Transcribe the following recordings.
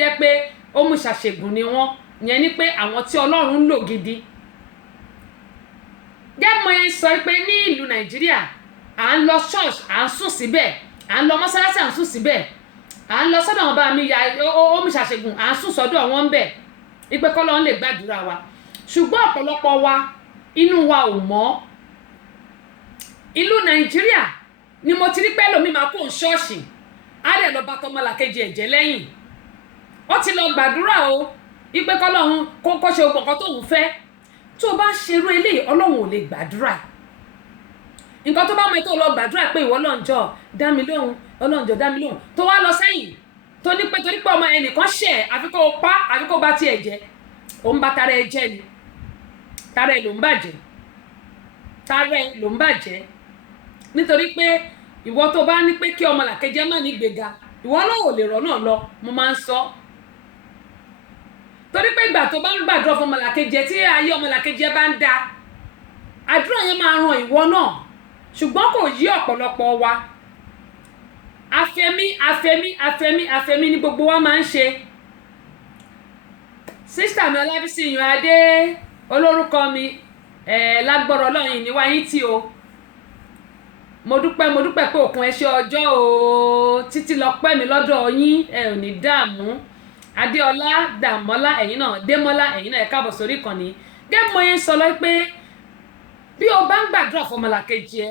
jẹ́ pé ó mú ṣàṣègùn ni wọ́n yẹn ni pé àwọn tí Ọlọ́run ń lò gidi. Gẹ́gẹ́ mo yẹn sọ pé ní ìlú Nàìjíríà à ń lọ church à ń sùn síbẹ̀, à ń lọ mọ́sálásí à ń sùn síbẹ̀, à ń lọ sọ́dọ̀ wọn bá mi ya ó mú ṣàṣègùn à ń sùn sọ́dọ̀ wọn ń bẹ̀ ipe k'Ọlọ́run lè gbàdúrà wa. Ṣùgbọ́n ọ̀pọ̀lọpọ̀ wa inú wa ò mọ́. Ìlú Nàìjíríà ni mo ti rí pé lómi máa kó ṣọ́ọ̀ṣì á dẹ̀ lọ bá tọmọlàkejì ẹ̀jẹ̀ lẹ́yìn. Ó ti lọ gbàdúrà o ipe k'Ọlọ́run kó ṣe gbogbo nǹkan tóun fẹ́. Tó o bá ṣerú eléyìí Ọlọ́run ò lè gbàdúrà. Nǹkan tó bá mọ tó lọ gbàdúrà pé ìwọ Ọlọ́run jọ̀ọ́ dá mi lóhùn, Ọlọ́run jọ̀ọ́ dá mi lóhùn, tó wá lọ sẹ́yìn tó ní pé torí pé ọmọ ẹnìkan ṣẹ̀ àfi kó pa àfi kó bá tiẹ̀ jẹ́, òun bá tara ẹ jẹ́ ni, tara ẹ ló ń bàjẹ́, tara ẹ ló ń bàjẹ́. Nítorí pé ìwọ tó bá ní pé kí ọmọlàkejì má ní gbéga, ìwọ náà ò lè rọ́nà lọ, mo máa ń sọ. Torí pé ìgbà tó bá ń gbàdúrà fún ọmọlàkejì tí ayé ọmọlàkejì bá ń da, àdúrà yẹn máa ran ìwọ náà. Ṣùgbọ́n kò yí ọ̀pọ̀lọpọ̀ wa. Afẹ́mí ni gbogbo wa máa ń ṣe. Sísítà mi Ọlábísí Ìyànadé olórúkọ mi lágbọ́rọ̀ Ọlọ́run níwá yín tí o. Mo dúpẹ́ pé òkun ẹ ṣe ọjọ́ o títí lọ pẹ́ mi lọ́dọ̀ yín ẹ ò ní dààmú. Adéọlá Dàmọ́lá ẹ̀yin náà Démọ́lá ẹ̀yin náà ẹ káàbọ̀ sórí ìkànnì. Gẹ́gẹ́ mo yẹn sọ lọ pé bí o bá ń gbàdúrà fún ọmọlàkejì ẹ,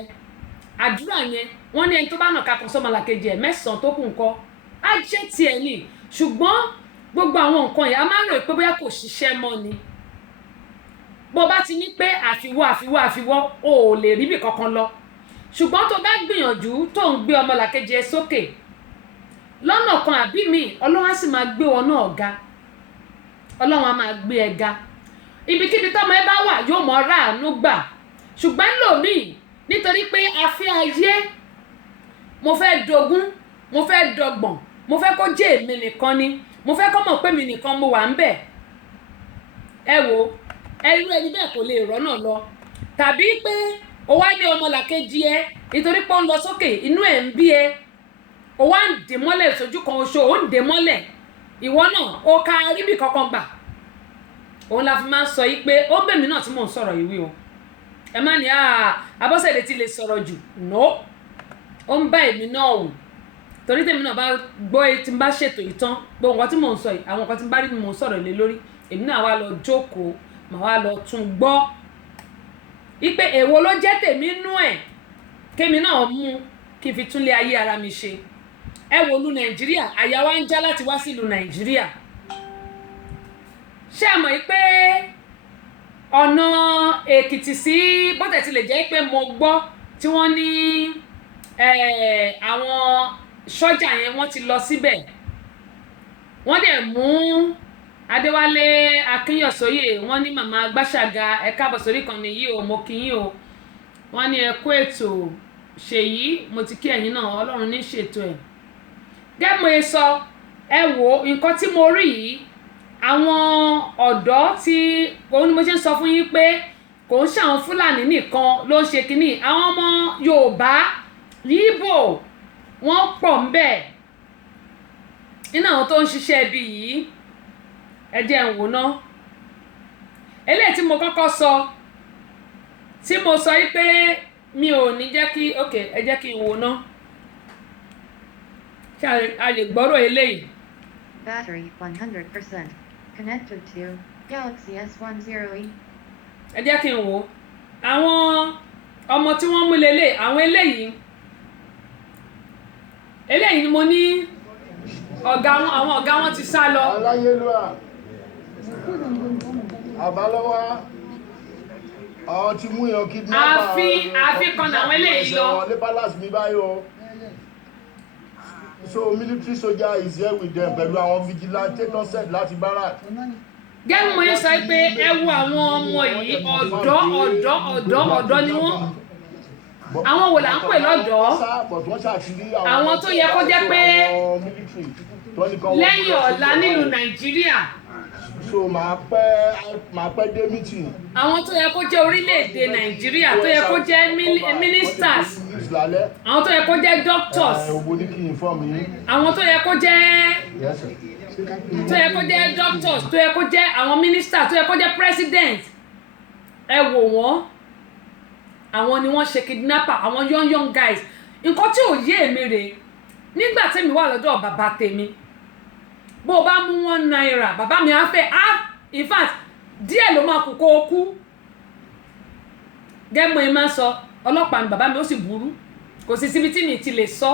àdúrà yẹn wọ́n ní ẹni tó bá nà kakùn sí ọmọlàkejì ẹ 9 tó kù ńkọ́ á jẹ́ tiẹ̀ ni. Ṣùgbọ́n gbogbo àwọn nǹkan yẹn a máa ń rò pé bóyá kò ṣiṣẹ́ mọ́ ni. Bó bá ti ní pé àfiwọ́ o ò lè ríbi kankan lọ. Ṣùgbọ́n tó bá gbìyànjú tó ń gbé ọmọlàkejì ẹ sókè lọ́nà kan àbí mi, Ọlọ́run á sì máa gbé wọn náà ga. Ọlọ́run á máa gbé ẹ ga. Ibikíbi tọ́mọ ẹ bá wà yóò mọ ráàánú gbà. Ṣùgbọ́n lòmíì nítorí pé afẹ́ ayé, mo fẹ́ dogún, mo fẹ́ dọgbọ̀n, mo fẹ́ kó jẹ́ èmi nìkan ni, mo fẹ́ kó mọ̀ pé mi nìkan mo wà ń bẹ̀. Ẹ wo irú ẹni bẹ́ẹ̀ kò lè rọ́nà lọ. Tàbí pé o wá ní ọmọlàkejì ẹ nítorí pé ó ń lọ sókè inú ẹ̀ ń bí ẹ, o wá ń dè mọ́lẹ̀ sójú kan oṣù, ó ń dè mọ́lẹ̀ ìwọ náà ó ka ríbi kankan gbà. Òun la fi máa ń sọ yìí pé ó bèmí náà tí mò ń sọ̀rọ̀ yìí wí o. Ẹ má ní Abọ́sẹ̀dé ti lè sọ̀rọ̀ jù, no, ó ń bá èmi náà wò. Torí tèmi náà bá gbọ́ tí n bá ṣètò ìtàn gbogbo nǹkan tí mò ń sọ yìí, àwọn nǹkan tí n bá rí ni mò ń sọ̀rọ̀ lé lórí, èmi náà wá lọ jókòó màá wá lọ tún gbọ́ ipe èwo ló jẹ́ tèmi nú ẹ̀ kémi náà mú kí n fi túnlé ayé ara mi ṣe. Ẹ wo ìlú Nàìjíríà, àyà wa ń já láti wá sí ìlú Nàìjíríà. Ṣé ẹ mọ̀ pé ọ̀nà Èkìtì sí bọ́tẹ̀ ti lè jẹ́ pé mo gbọ́ tí wọ́n ní àwọn sọ́jà yẹn wọ́n ti lọ síbẹ̀, wọ́n dẹ̀ mú Adéwálé Akínyọ̀sóyè, wọ́n ní màmá Gbàṣàgà ẹ káàbọ̀ sórí ìkànnì yìí o, mo kí yín o. Wọ́n ní ẹ kú ètò ṣèyí, mo ti kí ẹ̀yin náà, Ọlọ́run ní ṣètò ẹ̀. Gẹ́gẹ́ mo yẹ sọ, ẹ wo nǹkan tí mo rí yìí, àwọn ọ̀dọ́ tí òun ni mo ṣe ń sọ fún yín pé kò ń ṣàwọn Fúlàní nìkan ló ń ṣe kínní, àwọn ọmọ Yorùbá Yíbò wọ́n pọ̀ ń bẹ̀ nínú àwọn tó ń ṣiṣẹ́ ibi yìí. Ẹ jẹ́ ń wò ná. Eléyìí tí mo kọ́kọ́ sọ tí mo sọ yìí pé mi ò ní jẹ́ kí ẹ jẹ́ kí n wò ná. Ṣé a lè gbọ́rọ̀ eléyìí? Battery 100%. Connected to Galaxy S10e. Ẹ jẹ́ kí n wò. Àwọn ọmọ tí wọ́n mú lélẹ̀, àwọn eléyìí ni mo ní àwọn ọ̀gá wọn ti sá lọ. Aláyélúwà àbálọ́wọ́ àwọn tí mú yàn kidnapper àfikàn àwọn eléyìí lọ. ní palace mi báyìí o. So military soldier is here with them pẹ̀lú àwọn vigilante tó set láti barrack. Gẹ́gẹ́ mo yẹ sọ pé ẹ wo àwọn ọmọ yìí, ọ̀dọ́ ni wọ́n. Àwọn wo là ń pè lọ́dọ̀? Àwọn tó yẹ kó jẹ́ pé lẹ́yìn ọ̀la nílùú Nàìjíríà. So màá pẹ́ dé meeting. Àwọn tó yẹ kó jẹ́ orílẹ̀-èdè Nàìjíríà, tó yẹ kó jẹ́ ministers, àwọn tó yẹ kó jẹ́ doctors, àwọn tó yẹ kó jẹ́ tó yẹ kó jẹ́ doctors tó yẹ kó jẹ́ àwọn minister tó yẹ kó jẹ́ president ẹ wò wọ́n àwọn ni wọ́n ṣe kidnapper àwọn young guys nǹkan tí ò yé èmi rèé nígbà tèmi wà lọ́dọ̀ bàbá tèmi bó o bá mú £1 bàbá mi á fẹ́ in fact díẹ̀ ló máa kú kó o kú gẹ́gbọ́n ẹ máa sọ ọlọ́pàá ni bàbá mi ó sì burú kò sí síbi tí mi ti lè sọ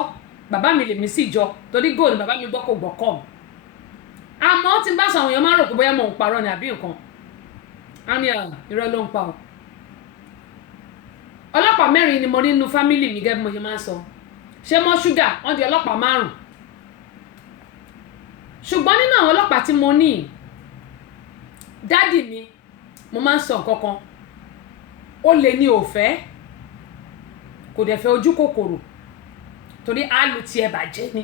bàbá mi lèmi sì jọ torí góòlù bàbá mi gbọ́ kò gbọ́ kọ́ mi àmọ́ tí n bá sọ àwọn èèyàn máa rò pé bóyá mò ń parọ́ ni àbí nǹkan á ní irọ́ ló ń pa ọ́ ọlọ́pàá 4 ni mo rí nínú fámìlì mi gẹ́gẹ́ bí mo ṣe máa ń sọ ṣé mọ́ ṣúgà wọ́n di ọlọ́pàá 5 ṣùgbọ́n nínú àwọn ọlọ́pàá tí mo ní dádì mi mo máa ń sọ nǹkan kan ó lè ní òfẹ́ kò dẹ̀ fẹ́ ojú kòkòrò torí àlù tí ẹ bàjẹ́ ni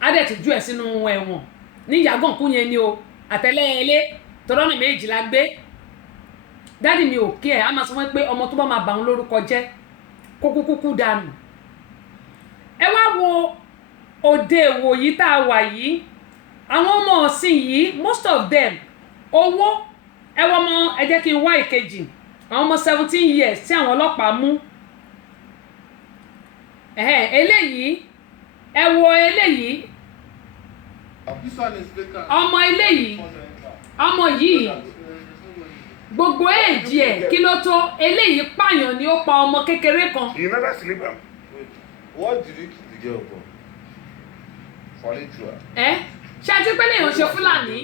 á dẹ̀ ti jú ẹ̀ sínú ẹ̀wọ̀n ní ìyàgàn kú yẹn ni o àtẹlẹ́yẹlé tọ́rọ́nà méjì la gbé dádì mi ò kí ẹ̀ á máa sọ wọ́n pé ọmọ tó bá máa bà wọn lórúkọ jẹ́ kó kúkú dànù ẹ wá wo òde èwò yìí tá a wà yìí àwọn ọmọ ọ̀sìn yìí most of them owó ẹ wọ́n mọ ẹ jẹ́ kí n wá ìkejì àwọn ọmọ 17 years tí àwọn ọlọ́pàá mú eléyìí ẹ wo eléyìí ọmọ eléyìí ọmọ yìí gbogbo èjì ẹ̀ kí ló tó eléyìí pààyàn ni ó pa ọmọ kékeré kan. You never sleep am. What did you kill the girl for? Falling through her. ṣé àti pé lèèyàn ṣe fúlàní.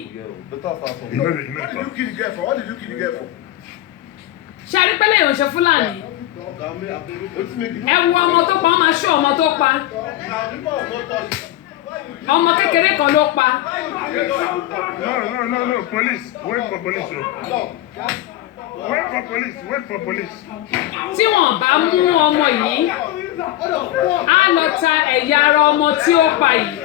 Better far from You know her. the What did you kill the girl for? What did you kill the girl for? ṣé àti pé lèèyàn ṣe fúlàní. Wetin make you? ẹ wo ọmọ tó pa ọmọ aṣọ ọmọ tó pa ọmọ kékeré kan ló pa. No. Police. Wait for police. Wait for police. Wait for police. tí wọ́n bá mú ọmọ yìí á lọ ta ẹ̀yà ara ọmọ tí ó pa yìí.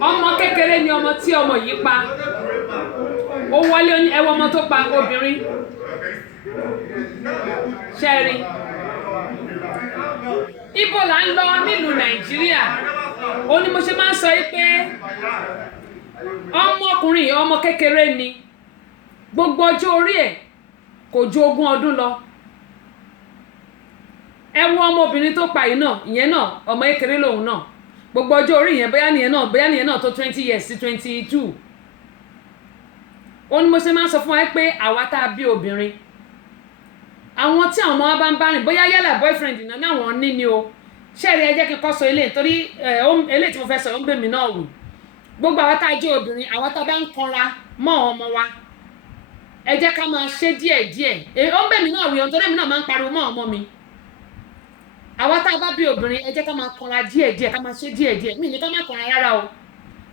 ọmọ kékeré ni ọmọ tí ọmọ yìí pa ó wọlé ẹwọ ọmọ tó pa obìnrin ṣẹ́rí ibo là ń lọ nílùú nàìjíríà ó ní mo ṣe máa ń sọ yìí pé ọmọkùnrin ọmọ kékeré ni gbogbo ọjọ́ orí ẹ̀ kò ju 20 ọdún lọ ẹ wo ọmọbìnrin tó pa yìí náà ìyẹn náà ọmọ kékeré lòun náà gbogbo ọjọ́ orí yẹn bóyá nìyẹn náà tó 20 years sí 22 ó ní mo ṣe máa ń sọ fún wa pé àwa tá a bí obìnrin àwọn tí àwọn ọmọ wa bá ń bá rìn bóyá yálà boyfriend náà náà wọ́n ní ni o ṣẹ́ẹ̀rì ẹ jẹ́ kí n kọ́ sọ eléyìí torí eléyìí tí mo fẹ́ sọ ó ń bè mí náà wù gbogbo àwa tá a jẹ́ obìnrin àwa tá a bá ń kanra mọ́ ọmọ wa ẹ jẹ́ ká máa ṣe díẹ̀díẹ̀ ó ń bè mí náà wù yọ̀ nítorí èmi náà máa ń pariwo mọ́ ọmọ mi àwa tá a bá bí obìnrin ẹ jẹ́ ká máa kanra díẹ̀díẹ̀ ká máa ṣe díẹ̀díẹ̀ mí ní ká máa kanra rárá o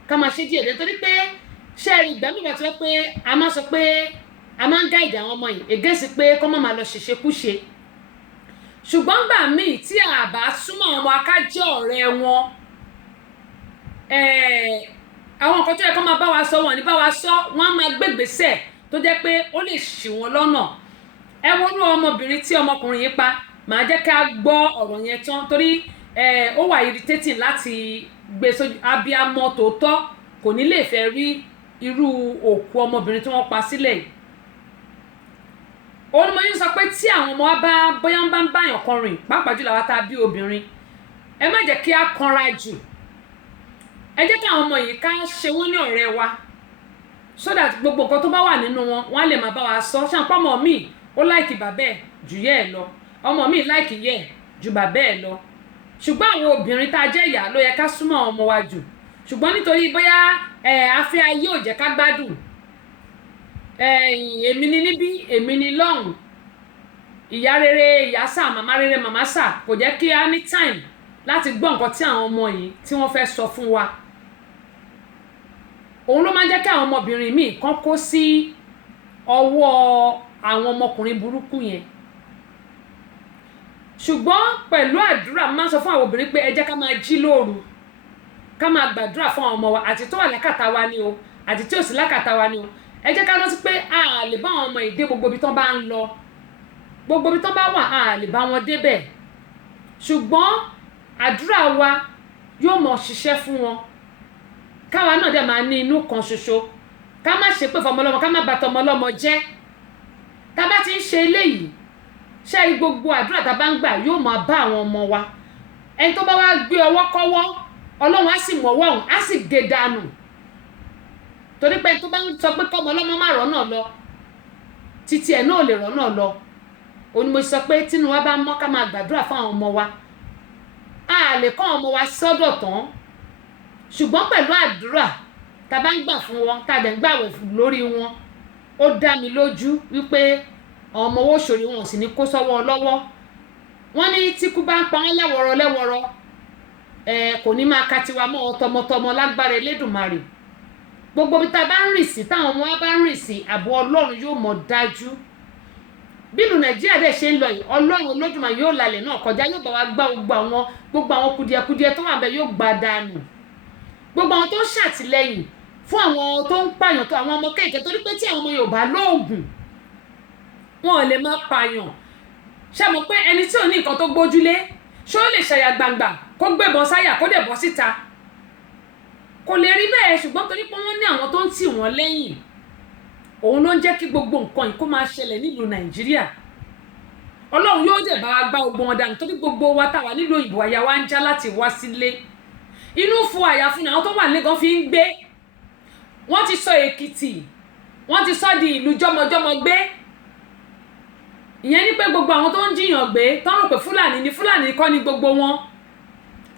ká máa ṣe díẹ̀díẹ̀ torí pé ṣẹ́ẹ̀rì ìgbà mi bàtí wọ́n pé a máa sọ pé a máa ń gáìdì àwọn ọmọ yìí ègèsì pé kọ́ máa lọ ṣèṣekúṣe ṣùgbọ́n gbà míì tí a bá súnmọ́ ọmọ akájẹ́ ọ̀rẹ́ wọn àwọn nǹkan tó yẹ kó máa bá wa sọ wọn ní bá wa sọ wọn á máa gbégbèsè tó jẹ́ pé ó lè ṣì wọ́n lọ́nà ẹ wọnú ọmọbìnrin tí ọmọkùnrin yìí pa màá jẹ́ ká gbọ́ ọ̀rọ̀ yẹn tán torí ó wà irritating láti gbé sójú abiyamọ tòótọ́ kò ní lè fẹ́ rí irú òkú ọmọbìnrin tí wọ́n pa sílẹ̀ yìí olùmọ̀ yín sọ pé tí àwọn ọmọ wa bá bóyá ń báyàn kan rìn pàápàá jùlọ àwa tá a bí obìnrin ẹ má jẹ́ kí a kanra jù ẹ jẹ́ kí àwọn ọmọ yìí ká ṣe wọ́n ní ọ̀rẹ́ wa so that gbogbo nǹkan tó bá wà nínú wọn wọ́n á lè máa bá wa sọ ṣàǹpọ̀ ọmọ mi ó láìkì bàbá ẹ̀ jù yẹ́ ẹ̀ lọ ọmọ mi láìkì yẹ́ ẹ̀ ju bàbá ẹ̀ lọ ṣùgbọ́n àwọn obìnrin tá a jẹ́ ìyá ló yẹ ká súnmọ́ ọmọ wa jù ṣùgbọ́n nítorí bóyá afẹ́ ayé ò jẹ́ ká gbádùn èmi ni níbí èmi ni lọ́hùn ìyá rere ìyá sà màmá rere màmá sà kò jẹ́ kí a ní time láti gbọ́ nǹkan tí àwọn ọmọ yìí tí wọ́n fẹ́ sọ fún wa òun ló máa ń jẹ́ kí àwọn ọmọbìnrin míì kán kó sí ọwọ́ àwọn ọmọkùnrin burúkú yẹn ṣùgbọ́n pẹ̀lú àdúrà máa ń sọ fún àwọn obìnrin pé ẹ jẹ́ ká máa jí lóru ká máa gbàdúrà fún àwọn ọmọ wa àti tó wà lákàtà wa ni o àti tí ò sí lákàtà wa ni o ẹ jẹ́ ká rántí pé a lè bá àwọn ọmọ ìdé gbogbo ibi tán bá ń lọ gbogbo ibi tán bá wà a lè bá wọn débẹ̀ ṣùgbọ́n àdúrà wa yóò mọ̀ ṣiṣẹ́ fún wọn káwa náà dẹ̀ máa ní inú kan ṣoṣo ká má ṣe pé fọmọlọ́mọ ká má bà tọmọlọ́mọ jẹ́ tá bá ti ń ṣe eléyìí ṣe rí gbogbo àdúrà tá bá ń gbà yóò máa bá àwọn ọmọ wa ẹni tó bá wá gbé ọwọ́ kọ́wọ́ ọlọ́run á sì mọ̀ ọwọ́ ọ̀hún á sì gé dànù torí pé tó bá ń sọ pé kọ́mọ ọlọ́mọ má rọ́nà lọ títí ẹ̀ náà lè rọ́nà lọ òní mo sọ pé tínú wa bá mọ́ ká máa gbàdúrà fún àwọn ọmọ wa a lè kọ́ àwọn ọmọ wa sọ́dọ̀ tán ṣùgbọ́n pẹ̀lú àdúrà tá bá ń gbà fún wọn tá dẹ̀ ń gbàwẹ̀ lórí wọn ó dá mi lójú wípé ọmọ owó ṣòrí wọn sì ní kó sọ́wọ́ lọ́wọ́ wọ́n ní tíkú bá ń pa wọ́n lẹ́wọ̀rọ̀ kò ní máa ka tiwa mọ́ tọmọtọmọ lágbára Elédùmarè gbogbo bí ta bá ń rìn sí táwọn ọmọ wa bá ń rìn sí ààbò Ọlọ́run yóò mọ̀ dájú bínú Nàìjíríà dẹ̀ ṣe ń lọ yìí Ọlọ́run Olódùmarè yóò lálẹ̀ náà kọjá yóò bá wa gbá gbogbo àwọn kùdìẹ̀kùdìẹ̀ tó wà bẹ́ẹ̀ yóò gbá dànù gbogbo àwọn tó ń ṣàtìlẹ́yìn fún àwọn tó ń pààyàn tó àwọn ọmọ kéèké torí pé tí àwọn ọmọ Yorùbá lóògùn wọn ò lè má pààyàn ṣàmọ̀ pé ẹni tí ò ní nǹkan tó gbójúlé ṣó lè ṣàyà gbangba kó gbébọn sáyà kó dẹ̀ bọ́ síta kò lè rí bẹ́ẹ̀ ṣùgbọ́n torí pé wọ́n ní àwọn tó ń tì wọ́n lẹ́yìn òun ló ń jẹ́ kí gbogbo nǹkan yìí kó máa ṣẹlẹ̀ nílùú Nàìjíríà Ọlọ́run yóò dẹ̀ bá wa gbá gbogbo wọn dànù torí gbogbo wa táwa nílùú òyìnbó àyà wa ń já láti wá sílé inú fún àyà fún àwọn tó wà nílé gan fi ń gbé wọ́n ti sọ Èkìtì wọ́n ti sọ di ìlú jọmọjọmọ gbé ìyẹn ní pé gbogbo àwọn tó ń jiyàn gbé tó ń rò pé Fúlàní ni Fúlàní kọ́ ni gbogbo wọn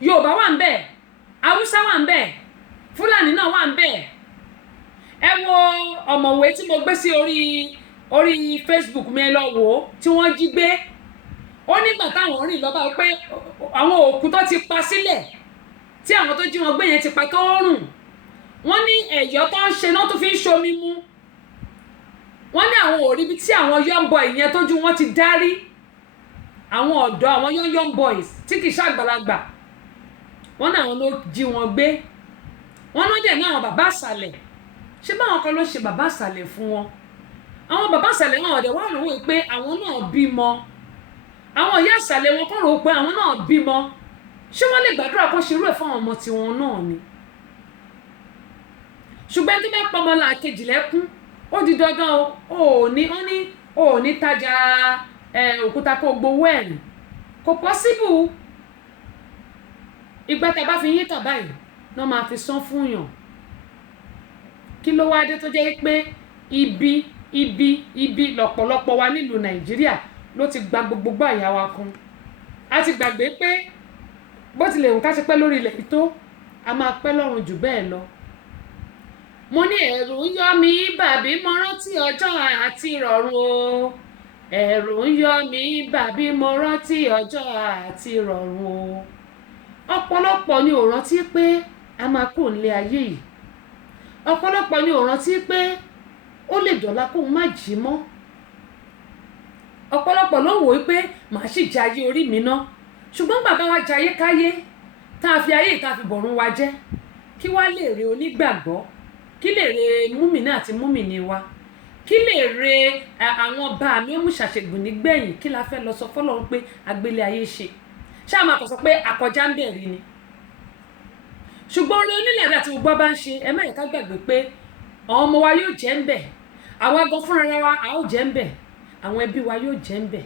Yorùbá wà ń bẹ̀ Haúsá wà ń bẹ̀ Fúlàní náà wà ń bẹ̀ ẹ wo ọ̀mọ̀wé tí mo gbé sí orí Facebook mi lọ wò ó tí wọ́n jí gbé ó nígbà táwọn rìn lọ́ba pé àwọn òkú tó ti pa sílẹ̀ tí àwọn tó jí wọn gbé yẹn ti pa tó rùn wọ́n ní ẹ̀yọ́ tó ń ṣe náà tó fi ń ṣomi mú wọ́n ní àwọn ò rí ibi tí àwọn young boy yẹn tójú wọn ti dárí àwọn ọ̀dọ́ àwọn young boys tí kì í ṣàgbàlagbà wọ́n ní àwọn ló jí wọn gbé wọ́n náà dẹ̀ ní àwọn bàbá àṣàlẹ̀ ṣé báwọn kan ló ṣe bàbá àṣàlẹ̀ fún wọn àwọn bàbá àṣàlẹ̀ wọn ọ̀dẹ̀ wà lówó pé àwọn náà bímọ àwọn ìyá àṣàlẹ̀ wọn kàn rò pé àwọn náà bímọ ṣé wọ́n lè gbàdúrà kó ṣerú ẹ̀ fún àwọn ọmọ tiwọn náà ni ṣùgbọ́n tó bá pọmọ làkejì lẹ́kún ó di dandan ó ní tajà òkúta kó gbowó ẹ̀rìn kò pọ́síbù ìgbà tá a bá fi yín tàn báyìí náà máa fi san fún yàn kí ló wá dé tó jẹ́ pé ibi lọ́pọ̀lọpọ̀ wa nílùú Nàìjíríà ló ti gba gbogbo àyà wa kan a ti gbàgbé pé bó tilẹ̀ wù ká ṣe pẹ́ lórí ilẹ̀ tó a máa pẹ́ lọ́run jù bẹ́ẹ̀ lọ mo ní ẹ̀rù ń yọ mí bàbí mo rántí ọjọ́ àti ìrọ̀rùn o ẹ̀rù ń yọ mí bàbí mo rántí ọjọ́ àti ìrọ̀rùn o ọ̀pọ̀lọpọ̀ ni ò rántí pé a máa kú nílé ayé yìí ọ̀pọ̀lọpọ̀ ni ò rántí pé ó lè dọ̀la kó má jí mọ́ ọ̀pọ̀lọpọ̀ ló wò ó pé màá sì jayé orí mi ná ṣùgbọ́n bàbá wa jayé káyé tá a fi ayé tá a fi bọ̀run wa jẹ́ kí wá lè re onígbàgbọ́ kí lè re múmìnà àti múmìnì wa kí lè re àwọn bá mi ó mú ṣàṣègùn nígbẹ̀yìn kí la fẹ́ lọ sọ fọ́lọ́run pé agbélé ayé ṣe ṣáà máa kọ̀ sọ pé àkọjá ń bẹ̀rẹ̀ ni ṣùgbọ́n orí onílẹ̀ àti gbogbo bá ń ṣe ẹ má yẹ ká gbàgbé pé àwọn ọmọ wa yóò jẹ́ ń bẹ̀ àwa gan fúnra wa a ó jẹ́ ń bẹ̀ àwọn ẹbí wa yóò jẹ́ ń bẹ̀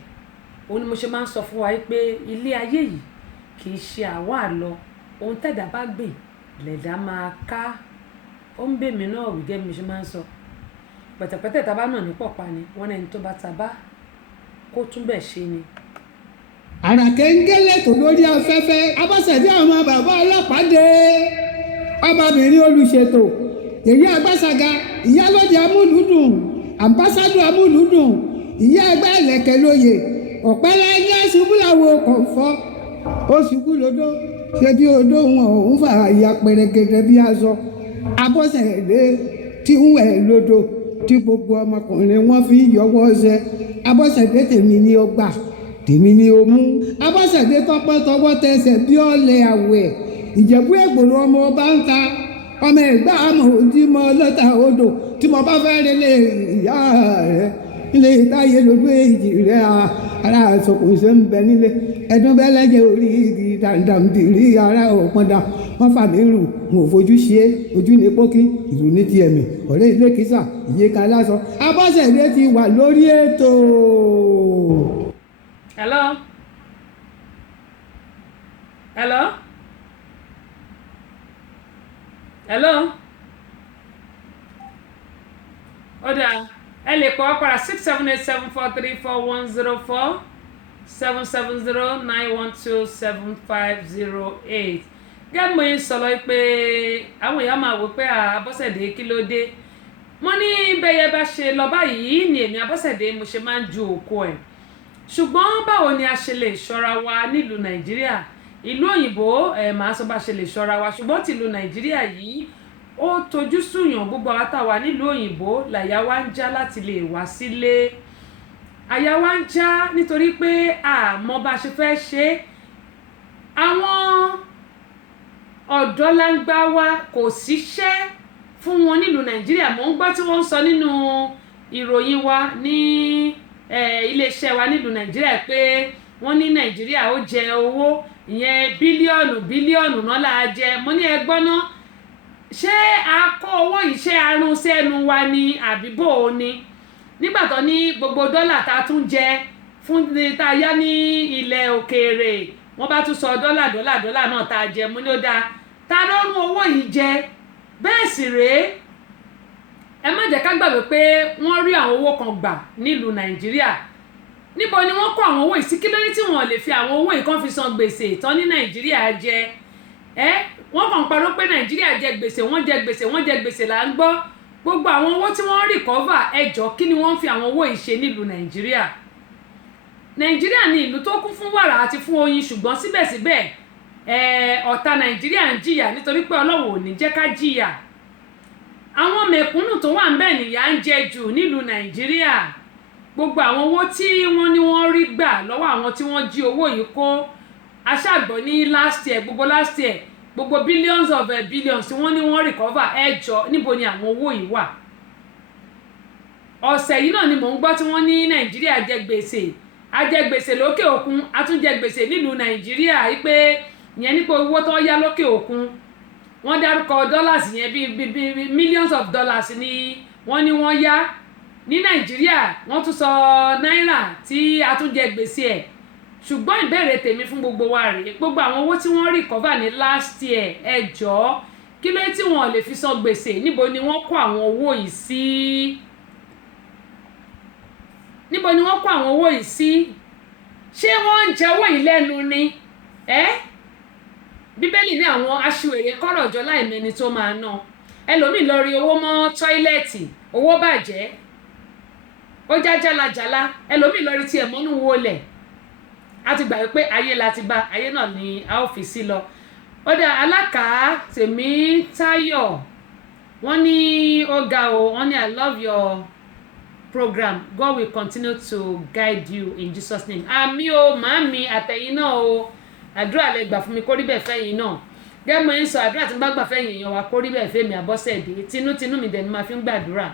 òun ni mo ṣe máa ń sọ fún wa pé ilé ayé yìí kì í ṣe àwa àlọ ohun tẹ̀dá bá gbìn lẹ̀dá máa ká ó ń bèmí náà wí gẹ́gẹ́ bí mo ṣe máa ń sọ pẹ̀tẹ̀pẹ̀tẹ̀ tábà náà ní pọ̀pá ni wọ́n ẹni tó bá tabá kó túbẹ̀ ṣe ni. àràkẹ́ ń gẹ́lẹ́ tó lórí afẹ́fẹ́ abọ́sẹ̀dé àwọn bàbá ọlọ́pàá dé ọmọbìnrin olùṣètò èyí agbásaga ìyálóde amúlùdùn àmbásádù amúlùdùn ìyá ẹgbẹ́ ẹlẹ́kẹ̀ lóye ọ̀pẹ́lẹ́ ẹgbẹ́ ṣubúláwo kò fọ́ ó ṣubú lódó ṣe bí odó wọn òun fà ya pẹrẹgẹdẹ bí aṣọ abọ́sẹ̀dé tí ń wẹ̀ lódò tí gbogbo ọmọkùnrin wọn fi yọwọ́ ṣe abọ́sẹ̀dé tèmi ní ọgbà tèmi ní omú abọ́sẹ̀dé tọpẹ́ tọwọ́ tẹsẹ̀ bí ọ̀lẹ àwẹ̀ ìjẹ̀bú ègbòrò ọmọ ọba ń ta ọmọ ẹ̀gbá àmọ̀ òdì mọ́ lọ́tà odò tí mo bá fẹ́ relé ìyá rẹ̀ ilé ìtayé lójú èjì rẹ̀ ara àsọkùnṣe ń bẹ nílé ẹ̀dùn bẹ́lẹ́jẹ̀ orí igi dàndàmbìrì ara òpọ̀dà wọ́n fà mí rù n ò fojú ṣe é ojú ní pókí ìlú ní ti ẹ̀mí ọ̀rẹ́ ilé kísà ìyíká lásán Abọ́sẹ̀dé ti wà lórí ètò. Hello? Hello? Hello? Ó dáa, ẹ lè kọ́ padà 6787434104770912750 7508. Gẹ́gẹ́ mo ń sọ̀rọ̀ pé àwọn èèyàn máa wò pé Abọ́sẹ̀dé kí ló dé. Mo ní bẹ́yẹ bá ṣe lọ báyìí ni èmi Abọ́sẹ̀dé mo ṣe máa ń ju òkú ẹ̀. Ṣùgbọ́n báwo ni a ṣe lè ṣọ́ra wa nílùú Nàìjíríà? Ìlú òyìnbó màá sọ bá ṣe lè ṣọ́ra wa, ṣùgbọ́n tìlú Nàìjíríà yìí ó tojú sùyàn gbogbo àwọn táwa nílùú òyìnbó làyà wa ń já láti lè wá sílé. Àyà wa ń já nítorí pé àmọ́ bá ṣe fẹ́ ṣe. Àwọn ọ̀dọ́ láńgbá wa kò síṣẹ́ fún wọn nílùú Nàìjíríà. Mò ń gbọ́ tí wọ́n ń sọ nínú ìròyìn wa ní iléeṣẹ́ wa nílùú Nàìjíríà pé wọ́n ní Nàìjíríà ó jẹ owó ìyẹn bílíọ̀nù náà là á jẹ. Mo ní ẹgbọ́n náà, ṣé a kó owó yìí ṣé arún sẹ́nu wa ni àbíbò ó ní? Nígbà tó ní gbogbo dọ́là tá a tún jẹ fún tá a yá ní ilẹ̀ òkèèrè wọ́n bá tún sọ dọ́là náà tá a jẹ. Mo ní ó dáa, ta ló rún owó yìí jẹ? Bẹ́ẹ̀ sì rèé, ẹ má jẹ́ ká gbàgbé pé wọ́n rí àwọn owó kan gbà nílùú Nàìjíríà. Níbo ni wọ́n kó àwọn owó yìí sí? Kí ló dé tí wọ́n lè fi àwọn owó yìí kan fi san gbèsè tán ní Nàìjíríà jẹ? Wọ́n kàn parọ́ pé Nàìjíríà jẹ gbèsè, wọ́n jẹ gbèsè là ń gbọ́. Gbogbo àwọn owó tí wọ́n recover ẹjọ́ kí ni wọ́n fi àwọn owó yìí ṣe nílùú Nàìjíríà? Nàìjíríà ni ìlú tó kún fún wàrà àti fún oyin, ṣùgbọ́n síbẹ̀síbẹ̀ ọ̀tá Nàìjíríà ń jìyà nítorí pé Ọlọ́run ò ní jẹ́ ká jìyà. Àwọn mẹ̀kúnnù tó wà ń bẹ̀ nìyà ń jẹ jù nílùú Nàìjíríà. Gbogbo àwọn owó tí wọ́n ní wọ́n rí gbà lọ́wọ́ àwọn tí wọ́n jí owó yìí kó, aṣáàgbọ́ ní last year gbogbo billions of billions tí wọ́n ní wọ́n recover ẹjọ́ níbo ni àwọn owó yìí wà? Ọ̀sẹ̀ yìí náà ni mò ń gbọ́ tí wọ́n ní Nàìjíríà jẹ gbèsè, a jẹ gbèsè lókè òkun, a tún jẹ gbèsè nílùú Nàìjíríà wípé ìyẹn nípa owó tó yá lókè òkun. Wọ́n dárúkọ dollars yẹn bí millions of dollars ni wọ́n ní wọ́n yá ní Nàìjíríà. Wọ́n tún sọ náírà tí a tún jẹ gbèsè ẹ̀. Ṣùgbọ́n ìbéèrè tèmi fún gbogbo wa rèé, gbogbo àwọn owó tí wọ́n recover ní last year ẹjọ́ kí ló tí wọ́n lè fi san gbèsè? Níbo ni wọ́n kó àwọn owó yìí sí? Níbo ni wọ́n kó àwọn owó yìí sí? Ṣé wọ́n ń jẹ owó yìí lẹ́nu ni? Bíbélì ní àwọn aṣiwèrè kọ́rọ̀ jọ láìmẹ́ni tó máa ná. Ẹlòmíì lọ rí owó mọ́ tọ́ílẹ̀tì, owó bàjẹ́, ó já jálajàla. Ẹlòmíì lọ rí tiẹ̀ mọ́nú wọlẹ̀. A ti gbà pé ayé la ti bá, ayé náà ni a ó fi sí lọ. Ó dá Alákàá Tèmítáyọ̀, wọ́n ní ó ga o, wọ́n ní I love your program, God will continue to guide you in Jesus name. Àmì o màámi àtẹ̀yìn náà o, àdúrà lẹ gbà fún mi kó rí bẹ́ẹ̀ fẹ́yìn náà. Gẹ́gẹ́ mo ń sọ àdúrà tí n bá gbà fẹ́yìn èèyàn wa kó rí bẹ́ẹ̀ fẹ́mi Abọ́sẹ̀dé, tinútinú mi dẹ̀ ni máa fi ń gbàdúrà.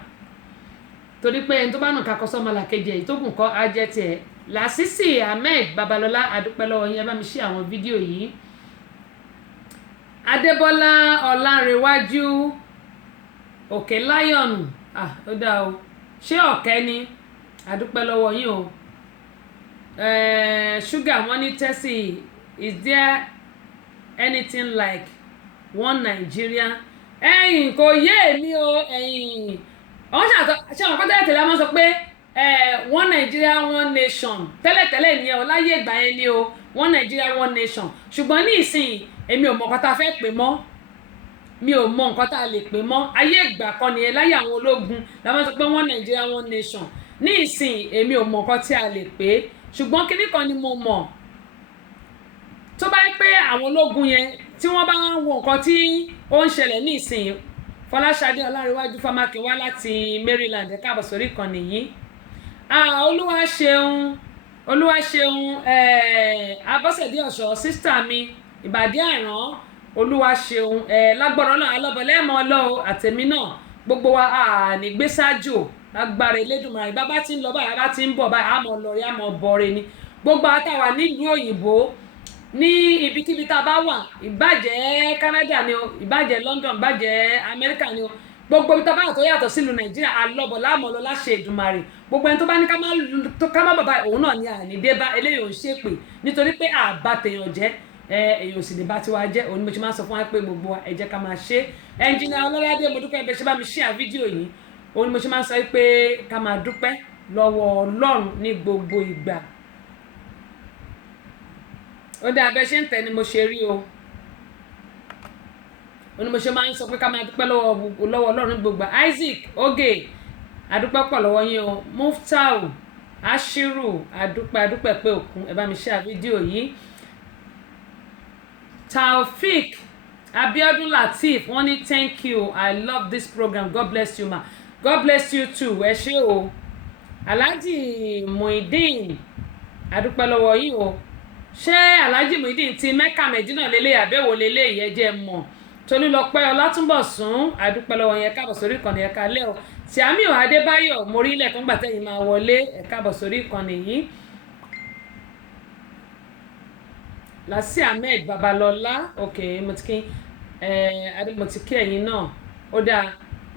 Torí pé ẹni tó bá nù kakọ sọ́mọlà kejì èyí tó kù kọ́ á jẹ́ tiẹ̀. Lásìsì Ahmed Babalọ́lá, adúpẹ́ lọ́wọ́ yín, ẹ bá mi ṣí àwọn fídíò yìí. Adébọ́lá Ọlánrewájú Òkè Lion, ó dá o, ṣé ọ̀kẹ́ ni? Adúpẹ́ lọ́wọ́ yín o. Sugar wọ́n ní Tessy, is there anything like one Nigeria? Kò yé mi o, àwọn ṣe àwọn kọ́tẹ́lẹ̀ tẹ̀lé àwọn sọ pé one Nigeria one nation tẹ́lẹ̀tẹ́lẹ̀ ni o, láyé ìgbà yẹn ni o, one Nigeria one nation. Ṣùgbọ́n ní ìsìn èmi ò mọ nǹkan tá a fẹ́ pè mọ́, mi ò mọ nǹkan tá a lè pè mọ́. Ayé ìgbà kan nìyẹn, láyé àwọn ológun làwọn sọ pé one Nigeria one nation. Ní ìsìn èmi ò mọ nǹkan tí a lè pè, ṣùgbọ́n kíní kan ni mo mọ̀, tó bá yẹ pé àwọn ológun yẹn tí wọ́n bá ń wo nǹkan tí ó ń ṣẹlẹ̀ ní ìsìn. Fọláṣadé Ọlárewájú Fámákin wá láti Maryland, ẹ káàbọ̀ sórí ìkànnì yìí. Olúwa ṣeun Abọ́sẹ̀dé Ọ̀ṣọ́ sísítà mi Ìbàdí Àrán, Olúwa ṣeun lágbọ́rọ̀ náà alọ́bọ̀lẹ́mọ̀ ọlọ́ọ̀ àtẹ̀mí náà gbogbo wa ní gbé ṣáájú lágbára Elédùmarè. Bàbá tí ń lọ báyìí, bàbá tí ń bọ̀ báyìí, àmọ́ lọ́ọ̀rẹ́ àmọ́ bọ̀ọ̀rẹ́ ni. Gbogbo àtàwà nílùú òyìnbó ní ibikíbi tá a bá wà ìbàjẹ́ Canada ni o ìbàjẹ́ London ìbàjẹ́ America ni o gbogbo ibi tá a bá wà tó yàtọ̀ sílùú Nàìjíríà àlọ́bọ̀ láàmúlò láṣẹ Èdùmàrè gbogbo ẹni tó bá ní ká má bàbá òun náà ni àní dé bá eléyìí ò ń ṣèpè nítorí pé àbá tèèyàn jẹ́ èyàn ò sì lè bá tiwa jẹ́ òun ni mo ti máa ń sọ fún wa pé gbogbo ẹ jẹ́ ká máa ṣe ẹnjìnìà Ọlọ́ládé mo dúpẹ́ bẹ́ẹ̀ ṣe bá mi share fídíò yìí òun ni mo ti máa ń sọ pé ká máa dúpẹ́ lọ́wọ́ Ọlọ́run ní gbogbo ìgbà ó dá abẹ́ ṣe ń tẹ̀ ni mo ṣe rí o òun ni mo ṣe máa ń sọ pé ká máa dúpẹ́ lọ́wọ́ Ọlọ́run ní gbogbo Isaac Oge adúpẹ́ pọ̀ lọ́wọ́ yín o Muftau Ashiru adúpẹ́ pé òkun ẹ bá mi share fídíò yìí Taofik Abiodun Lateef wọ́n ní thank you I love this program God bless you ma God bless you too ẹ ṣé o Alhaji Muideen adúpẹ́ lọ́wọ́ yín o ṣé Alhaji Muideen ti Mecca Medina lélẹ̀ àbẹ̀wò lélẹ̀ yẹn jẹ́ mọ̀ Tolúlọpẹ́ Ọlátúnbọ̀sún adúpẹ́ lọ́wọ́ yẹn káàbọ̀ sórí ìkànnì ẹ̀ka lẹ́ o Tìámíù Adébáyọ̀ morílẹ̀ fún gbàtẹ́yìn máa wọlé ẹ káàbọ̀ sórí ìkànnì yìí Lasi Ahmed Babalọlá ok mo ti kí ẹ̀yin náà ó dáa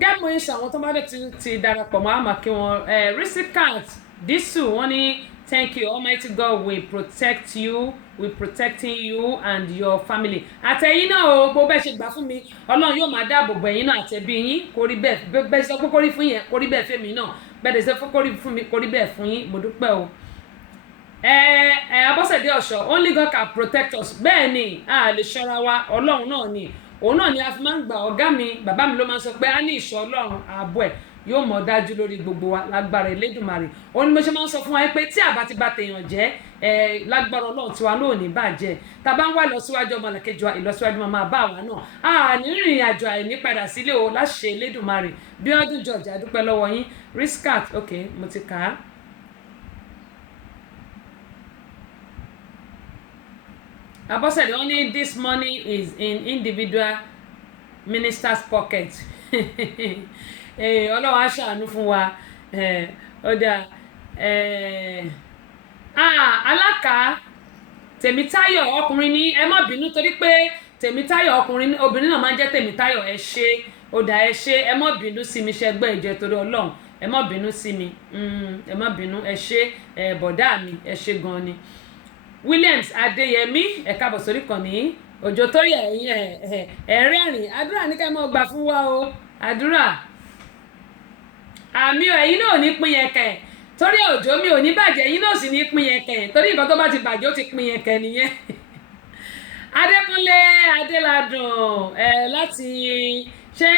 gẹ́gẹ́ mo ń ṣe àwọn tó bá dé ti darapọ̀ mọ́ àmà kí wọ́n Risikat Disu wọ́n ní thank you Almighty God will protect you will protecting you and your family àtẹ̀yìn náà o bó bẹ́ẹ̀ ṣe gbà fún mi Ọlọ́run yóò máa dáàbò bò ẹ̀yin náà àtẹ̀bí yín kó rí bẹ́ẹ̀ bẹ́ẹ̀ sọ pé kó rí fún yẹn kó rí bẹ́ẹ̀ fẹ́mi náà bẹ́ẹ̀ dẹ̀ sọ pé kó rí fún mi kó rí bẹ́ẹ̀ fún yín mo dúpẹ́ o. Abọ́sẹ̀dé Ọ̀ṣọ́ only God can protect us bẹ́ẹ̀ ni a lè ṣọ́ra wa Ọlọ́run náà ni òun náà ni a fi máa ń gba ọ̀gá mi bàbá mi ló máa ń sọ pé a ní ìṣọ́ Ọlọ́run ààbò ẹ̀ yóò mọ̀ dájú lórí gbogbo wa lágbára Elédùmarè òun ni mo ṣe máa ń sọ fún wa pé tí àbá ti bá tèèyàn jẹ́ lágbára Ọlọ́run tiwa náà ò ní bàjẹ́ tá a bá ń wá ìlọsíwájú ọmọlàkejì wa ìlọsíwájú máa bá wa náà a ní rìnrìn àjò àìní padà sílé o láṣẹ Elédùmarè Bíọ́dún George adúpẹ́ lọ́wọ́ yín Riskat ok mo ti kà á. Abọ́sẹ̀dé wọ́n ní this money is in individual minister's pocket Ọlọ́run á ṣàánú fún wa ọ̀dà alákà Tèmítáyọ̀ ọkùnrin ní ẹ má bínú torí pé Tèmítáyọ̀ ọkùnrin obìnrin náà máa ń jẹ́ Tèmítáyọ̀ ẹ ṣé ọ̀dà ẹ ṣé ẹ má bínú sí mi ṣẹgbẹ́ ìjẹ́ torí Ọlọ́run ẹ má bínú sí mi ẹ má bínú ẹ ṣé bọ̀dá mi ẹ ṣé gan ni. Williams Adéyẹmí ẹ káàbọ̀ sórí kan ní òjò tó yẹ ẹ̀yìn ẹ̀rẹ́rìn àdúrà ní ká máa gbà fún wa o àdúrà àmì ẹ̀yin náà ò ní pín yẹn kẹ̀ torí òjò mi ò ní bàjẹ́ ẹ̀yin náà sì ní pín yẹn kẹ̀ torí nǹkan tó bá ti bàjẹ́ ó ti pín yẹn kẹ̀ nìyẹn. Adékúnlé Adéládùn láti ṣé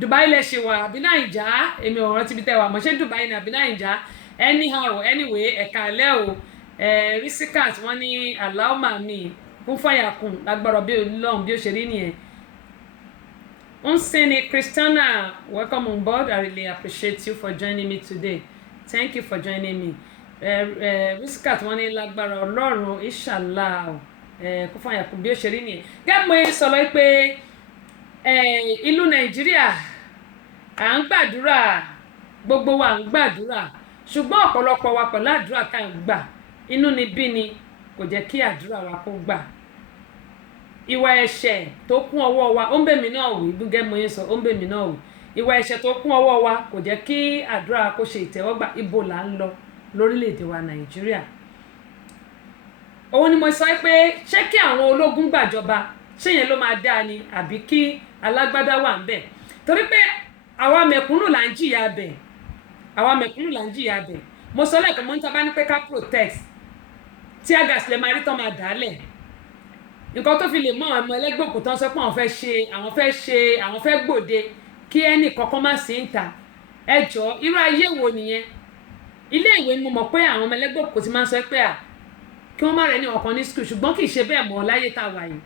Dubai lẹ ṣe wà àbí Naija èmi ò rántí bí tẹ wà mọ́ ṣé Dubai ní àbí Naija anyhow anyway ẹ̀ka alẹ́ o. Risikat wọ́n ní aláwọ̀mà mi kún fàyàkùn lágbára bí Ọlọ́run bí ó ṣe rí nìyẹn. Nsini Christiana welcome on board I really appreciate you for joining me today thank you for joining me. Risikat wọ́n ní lágbára Ọlọ́run inshallah kún fàyàkùn bí ó ṣe rí nìyẹn. gẹ́gẹ́ mo sọ lọ pé ìlú Nàìjíríà à ń gbàdúrà gbogbo wa à ń gbàdúrà ṣùgbọ́n ọ̀pọ̀lọpọ̀ wa pẹ̀lú àdúrà tá à ń gbà inú ni bí ni kò jẹ́ kí àdúrà wa kó gbà ìwà ẹ̀ṣẹ̀ tó kún ọwọ́ wa ó ń bẹ̀ mí náà wí gẹ́gẹ́ mo yẹn sọ ó ń bẹ̀ mí náà wí ìwà ẹ̀ṣẹ̀ tó kún ọwọ́ wa kò jẹ́ kí àdúrà kó ṣe ìtẹ́wọ́gbà ibo là ń lọ lórílẹ̀‐èdè wa Nàìjíríà òun ni mo sọ pé ṣé kí àwọn ológun gbàjọba ṣé yẹn ló máa dáa ni àbí kí alágbádá wà ń bẹ̀ torí pé àwa mẹ̀kúnnù là ń jìyà bẹ̀ mo sọ lẹ́ẹ̀kan mo ń tọ́ bá ní pé ká protest tí agas lè máa rí tán máa dálẹ̀ nǹkan tó fi lè mọ ọmọ ẹlẹ́gbẹ́ òkúta sọ pé àwọn fẹ́ gbòde kí ẹnì kankan má sí ń ta ẹjọ́ irú ayé wo nìyẹn ilé ìwé mo mọ̀ pé àwọn ọmọ ẹlẹ́gbẹ́ òkúta ti máa ń sọ pé kí wọ́n má rẹ̀ ní ọkàn ní school ṣùgbọ́n kì í ṣe bẹ́ẹ̀ mọ́ láyé tá a wà yìí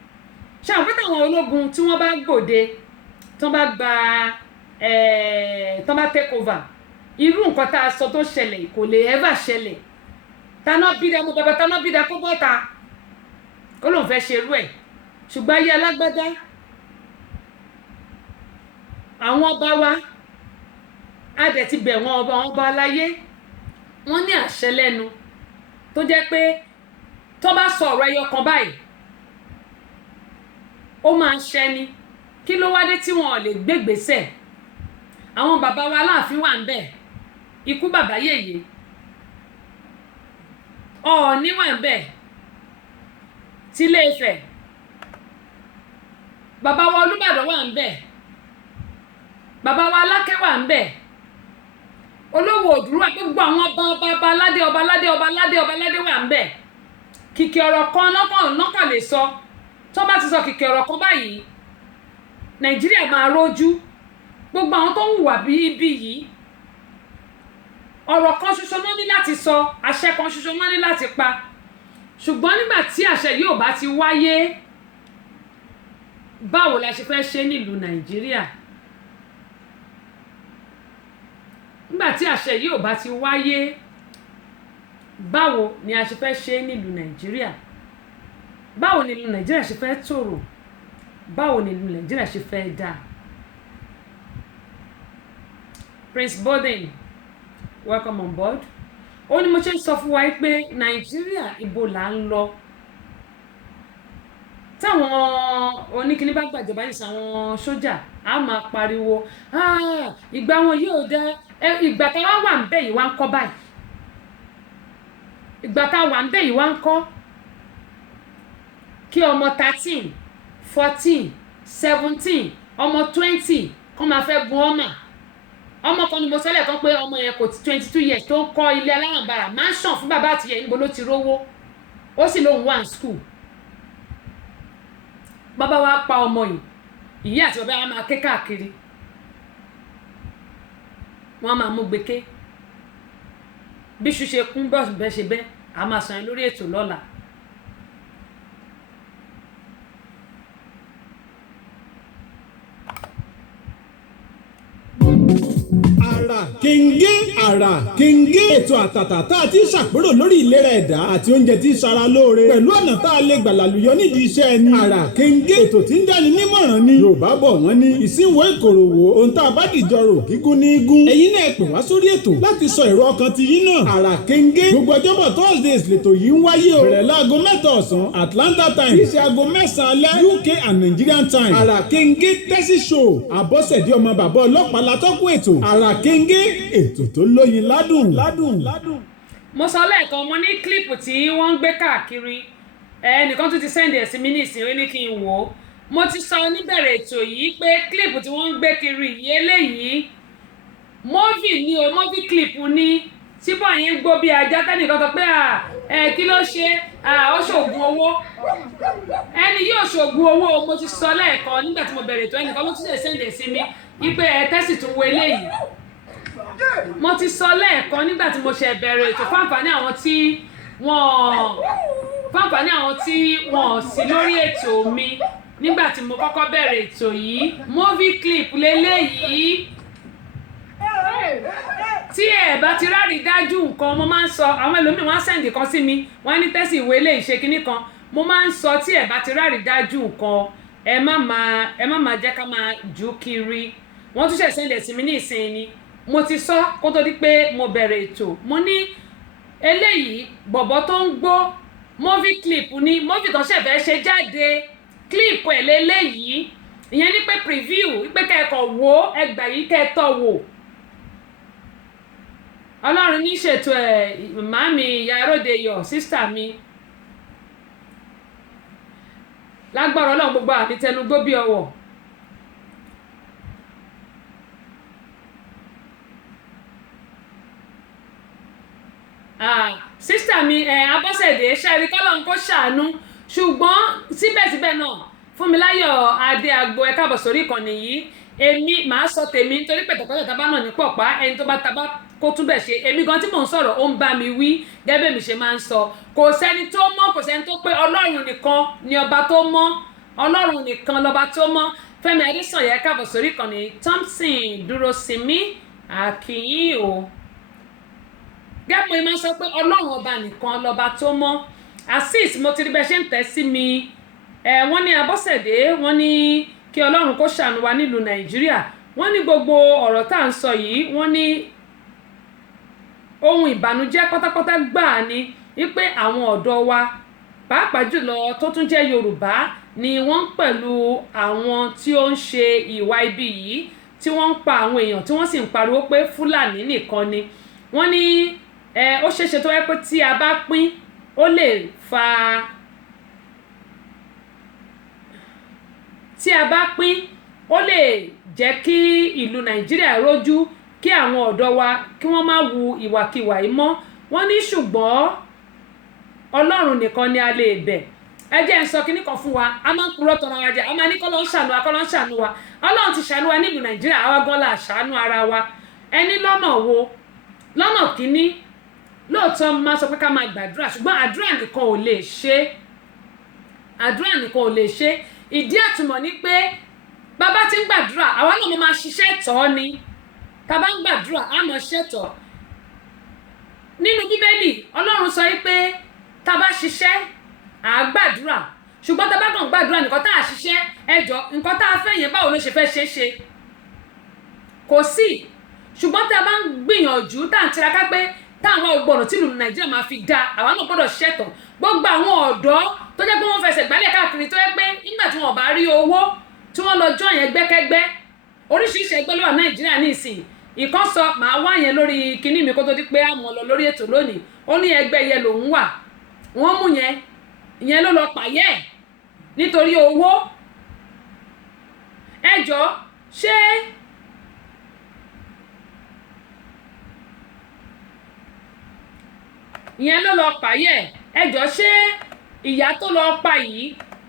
ṣé àwọn pẹ́tà àwọn ológun tí wọ́n bá gbòde tán bá gba tán bá take over irú nǹkan tá a sọ tó ṣẹlẹ̀ kò lè ever ṣẹlẹ̀ taná bídà mo bàbá taná bídà kó bọ́ta ó lóun fẹ́ ṣe irú ẹ̀ ṣùgbọ́n ayé alágbádá àwọn ọba wa á dẹ̀ ti bẹ̀ wọ́n ọba aláyé wọ́n ní àṣẹ lẹ́nu tó jẹ́ pé tó bá sọ ọ̀rọ̀ ẹyọ kan báyìí ó máa ṣẹni kí ló wá dé tí wọn ò lè gbégbèsè àwọn bàbá wa Aláàfin wà ń bẹ̀ ikú bàbá yèyé Ọọ̀ni wà ń bẹ̀ tílé Ifẹ̀ bàbá wa Olúbàdàn wà ń bẹ̀ bàbá wa Aláké wà ń bẹ̀ Olówó Òdùrú gbogbo àwọn ọba aládé wà ń bẹ̀ kìkì ọ̀rọ̀ kan lọ́kàn lè sọ tó bá ti sọ kìkì ọ̀rọ̀ kan báyìí Nàìjíríà máa rójú gbogbo àwọn tó ń hùwà bí ibi yìí ọ̀rọ̀ kan ṣoṣo ló ní láti sọ àṣẹ kan ṣoṣo ló ní láti pa ṣùgbọ́n nígbà tí àṣẹ yìí ò bá ti wáyé báwo la ṣe fẹ́ ṣe nílùú Nàìjíríà nígbà tí àṣẹ yìí ò bá ti wáyé báwo ni a ṣe fẹ́ ṣe nílùú Nàìjíríà báwo ni ìlú Nàìjíríà ṣe fẹ́ tòrò báwo ni ìlú Nàìjíríà ṣe fẹ́ dáa. Prince Boden, welcome on board. Ó ní mo ṣe ń sọ fún wa pé Nàìjíríà ibo là ń lọ táwọn oníkíní bá gbàjọba ní sàwọn sójà á máa pariwo ìgbà wọn yóò dá ìgbà táwa wà ń bẹ̀ yìí wá ń kọ́ báyìí ìgbà táwa wà ń bẹ̀ yìí wá ń kọ́ kí ọmọ 13 14 17 ọmọ 20 kọ́ máa fẹ́ gun ọmọ kan ni mo sẹ́lẹ̀ kan pé ọmọ yẹn kò ti 22 years tó ń kọ́ ilé alárànbarà mansion fún bàbá àtìyẹ níbo ló ti rówó ó sì lóun wà ní school bàbá wa pa ọmọ yìí ìyá àti bàbá wa máa ké káàkiri wọ́n máa mú gbèké bí iṣu ṣe kún bẹ́ẹ̀ ṣe bẹ́ẹ̀ a máa sàn lórí ètò lọ́la. àrà kèǹgé ètò àtàtà tá a ti ṣàpérò lórí ìlera ẹ̀dá àti oúnjẹ tí ń ṣara lóore pẹ̀lú ọ̀nà tá a lè gbà lálùyọ nídìí iṣẹ́ ẹni. àrà kèǹgé ètò tí ń dáni nímọ̀ràn ni Yorùbá bọ̀ wọ́n ní ìsínwó ìkòròwò ohun tá a bá dìjọ rò kíkún ní igun. ẹ̀yin náà pè wá sórí ètò láti sọ èrò ọkàn ti yín náà. àrà kèǹgé gbogbo ọjọ́bọ̀ Thursdays lètò yìí ń wáyé o. bẹ̀rẹ̀ láago 7 ọ̀sán Atlanta time kì í ṣe aago 9 alẹ́ UK and Nigerian time. àrà kèǹgé tẹ́sí show Àbọ̀sẹ̀dé ọmọ bàbá ọlọ́pàá látọ́kùn ètò. àrà kèǹgé ètò tó lóyin ládùn. mo sọ lẹ́ẹ̀kan mo ní kílípù tí wọ́n ń gbé káàkiri ẹnìkan tún ti sẹ́ndì ẹ̀ sí mi ní ìsìn ó ní kí n wò ó mo ti sọ níbẹ̀rẹ̀ ètò yìí pé kílípù tí wọ́n ń gbé kiri yìí eléyìí mọ́fì ni o mọ́fì kílípù ni síbọ̀ yẹn ń gbó bí ajá tẹ́nìkan sọ pé kí ló ṣe ó ṣògùn owó ẹni yóò ṣògùn owó mo ti sọ lẹ́ẹ̀kan nígbà tí mo bẹ̀rẹ̀ ètò ẹnìkan ló tún lè sẹ́ndì ẹ̀ sí mi wípé tẹ́sì tún wo eléyìí mo ti sọ lẹ́ẹ̀kan nígbà tí mo ṣe bẹ̀rẹ̀ ètò fáǹfààní àwọn tí wọ́n sí lórí ètò mi nígbà tí mo kọ́kọ́ bẹ̀rẹ̀ ètò yìí movie clip lélẹ́yìí tí ẹ bá ti rárí dájú nǹkan mo máa ń sọ àwọn ẹlòmíì wọ́n á sẹ́ǹdì kan sí mi wọ́n á ní tẹ́sí ìwé lè ṣe kinní kan mo máa ń sọ tí ẹ bá ti rárí dájú nǹkan ẹ má máa jẹ́ ká máa jù kiri wọ́n tún ṣẹ̀ sẹ́ǹdì sí mi ní ìsìn ni mo ti sọ kó tó di pé mo bẹ̀rẹ̀ ètò mo ní eléyìí bọ̀bọ̀ tó ń gbó movie clip ni movie tó ṣẹ̀fẹ̀ ṣe jáde clip ẹ̀ lélẹ́yìí ìyẹn ní pé preview pé kẹ́ẹ̀kọ́ wò ẹgbà yìí kẹ́ẹ̀tọ́ wò ọlọ́run ní ṣètò ẹ̀ màmí ìyá Ródeyọ̀ sísítà mi lágbára ọlọ́run gbogbo àmì tẹnugbó bí ọwọ́. Sísítà mi Abọ́sẹ̀dé ṣáàrí kọ́lọ́n kó ṣàánú ṣùgbọ́n síbẹ̀síbẹ̀ náà Fúnmiláyọ̀ Adéagbo ẹ káàbọ̀ sórí ìkànnì yìí èmi màá sọ tèmi nítorí pẹ̀tẹ̀pẹ̀tẹ̀ tábà náà ní pọ̀pá ẹni tó bá tabá kó túbẹ̀ ṣe èmi gan tí mò ń sọ̀rọ̀ ó ń bá mi wí gẹ́gẹ́ mi ṣe máa ń sọ kò sẹ́ni tó mọ́ kò sẹ́ni tó pé Ọlọ́run nìkan ni ọba tó mọ́ Ọlọ́run nìkan lọ́ba tó mọ́ Fẹ́mi Adésànyà ẹ káàbọ̀ sórí ìkànnì Thompson Dúrósinmi àkìyìn o gẹ́gẹ́ bí mo sọ pé Ọlọ́run ọba nìkan lọ́ba tó mọ́ Azeez mo ti rí bẹ́ẹ̀ ṣe ń tẹ̀ sí mi wọ́n ní Abọ́sẹ̀dé wọ́n ní kí Ọlọ́run kó ṣàánú wa nílùú Nàìjíríà wọ́n ní gbogbo ọ̀rọ̀ tá à ń sọ yìí wọ́n ní ohun ìbànújẹ́ pátápátá gbáà ni wípé àwọn ọ̀dọ́ wa pàápàá jùlọ tó tún jẹ́ Yorùbá ni wọ́n pẹ̀lú àwọn tí ó ń ṣe ìwà ibi yìí tí wọ́n ń pa àwọn èèyàn tí wọ́n sì ń pariwo pé Fúlàní nìkan ni wọ́n ní ó ṣeéṣe tó yẹ pé tí a bá pín ó lè fa tí a bá pín ó lè jẹ́ kí ìlú Nàìjíríà rójú kí àwọn ọ̀dọ́ wa kí wọ́n má wu ìwàkiwà yìí mọ́ wọ́n ní ṣùgbọ́n Ọlọ́run nìkan ni a lè bẹ̀ ẹ jẹ́ ń sọ kinní kan fún wa a máa ń purọ́ tọrọ wa jẹ a máa ní kọ́ ló ń ṣàánú wa kọ́ ló ń ṣàánú wa Ọlọ́run ti ṣàánú wa nílùú Nàìjíríà àwa gan la ṣàánú ara wa ẹni lọ́nà wo lọ́nà kínní lóòótọ́ máa sọ pé ká máa gbàdúrà ṣùgbọ́n àdúrà nìkan ò lè ṣe àdúrà nìkan ò lè ṣe ìdí àtùmọ̀ ni pé bàbá ti ń gbàdúrà àwa náà máa ṣiṣẹ́ tọ́ ni tá bá ń gbàdúrà á máa ṣètò nínú Bíbélì Ọlọ́run sọ pé tá bá ṣiṣẹ́ à á gbàdúrà ṣùgbọ́n tá bá kàn gbàdúrà nìkan tá à ṣiṣẹ́ ẹjọ́ nǹkan tá a fẹ́ yẹn báwo ló ṣe fẹ́ ṣe kò sí ṣùgbọ́n tá a bá ń gbìyànjú tá à ń tiraka pé táwọn ògbọ̀nà tí ìlú Nàìjíríà máa fi dá àwa náà gbọ́dọ̀ ṣètò gbogbo àwọn ọ̀dọ́ tó jẹ́ pé wọ́n fẹsẹ̀ gbálẹ̀ káàkiri tó jẹ́ pé nígbà tí wọ́n bá rí owó tí wọ́n lọ join ẹgbẹ́kẹ́gbẹ́ oríṣiríṣi ẹgbẹ́ ló wà Nàìjíríà ní ìsìn ìkan sọ màá wá yẹn lórí kinní mi kó tó di pé àmọ́ lọ lórí ètò lónìí ó ní ẹgbẹ́ yẹn lòún wà wọ́n mú ìyẹn ló lọ pààyẹ́ nítorí owó ẹjọ́ ṣé ìyẹn ló lọ pààyẹ́ ẹjọ́ ṣé ìyá tó lọ pa yìí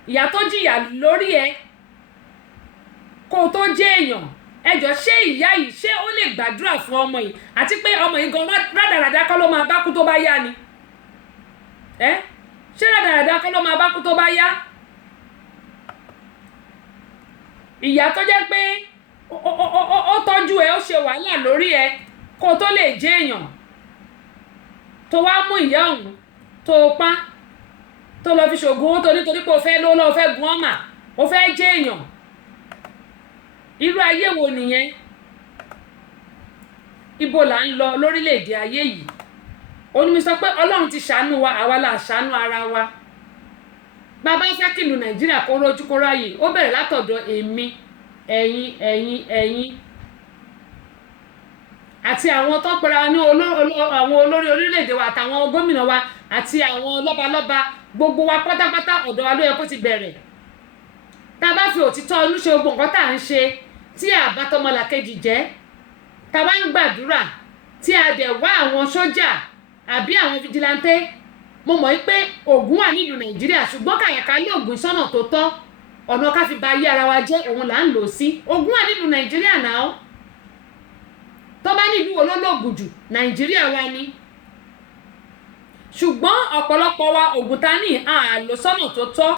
ìyá tó jìyà lórí ẹ kó tó jẹ́ èèyàn ẹjọ́ ṣé ìyá yìí ṣé ó lè gbàdúrà fún ọmọ yìí àti pé ọmọ yìí gan rádaràdá kọ́ ló máa bá kú tó bá yá ni ṣé rádaràdá kọ́ ló máa bá kú tó bá yá ìyá tó jẹ́ pé ó tọ́jú ẹ ó ṣe wàhálà lórí ẹ kó tó lè jẹ́ èèyàn tó wá mú ìyá ọ̀hún tó pa tó lọ fi ṣògùn owó tó nítorí pé o fẹ́ ló lọ́ọ́ fẹ́ gun ọmọ o fẹ́ jẹ́ èèyàn irú ayé wo nìyẹn ibo là ń lọ lórílẹ̀‐èdè ayé yìí onímọ̀ sọ pé Ọlọ́run ti ṣàánú wa àwa la ṣàánú ara wa bàbá fẹ́ kí ìlú Nàìjíríà kó rojú kó ráyè ó bẹ̀rẹ̀ látọ̀dọ̀ èmi ẹ̀yin àti àwọn tó pera ní àwọn olórí orílẹ̀‐èdè wa àtàwọn gómìnà wa àti àwọn lọ́balọ́ba gbogbo wa pátápátá ọ̀dọ̀ wa ló yẹ kó ti bẹ̀rẹ̀ tá a bá fi òtítọ́ inú ṣe gbogbo nǹkan tá à ń ṣe tí àbátọmọlàkejì jẹ́ tá a bá ń gbàdúrà tí a dẹ̀ wá àwọn sójà àbí àwọn fìjìláńtẹ́ mo mọ̀ pé ogun wà nílùú Nàìjíríà ṣùgbọ́n kàyàká lé ogun sọ́nà tó tọ́ ọ̀nà ká fi ba ayé ara wa jẹ́ òun là ń lò sí ogun wà nílùú Nàìjíríà náà tó bá nílùú wo ló lògùn jù Nàìjíríà wa ni ṣùgbọ́n ọ̀pọ̀lọpọ̀ wa ogun ta ní àlò sọ́nà tó tọ́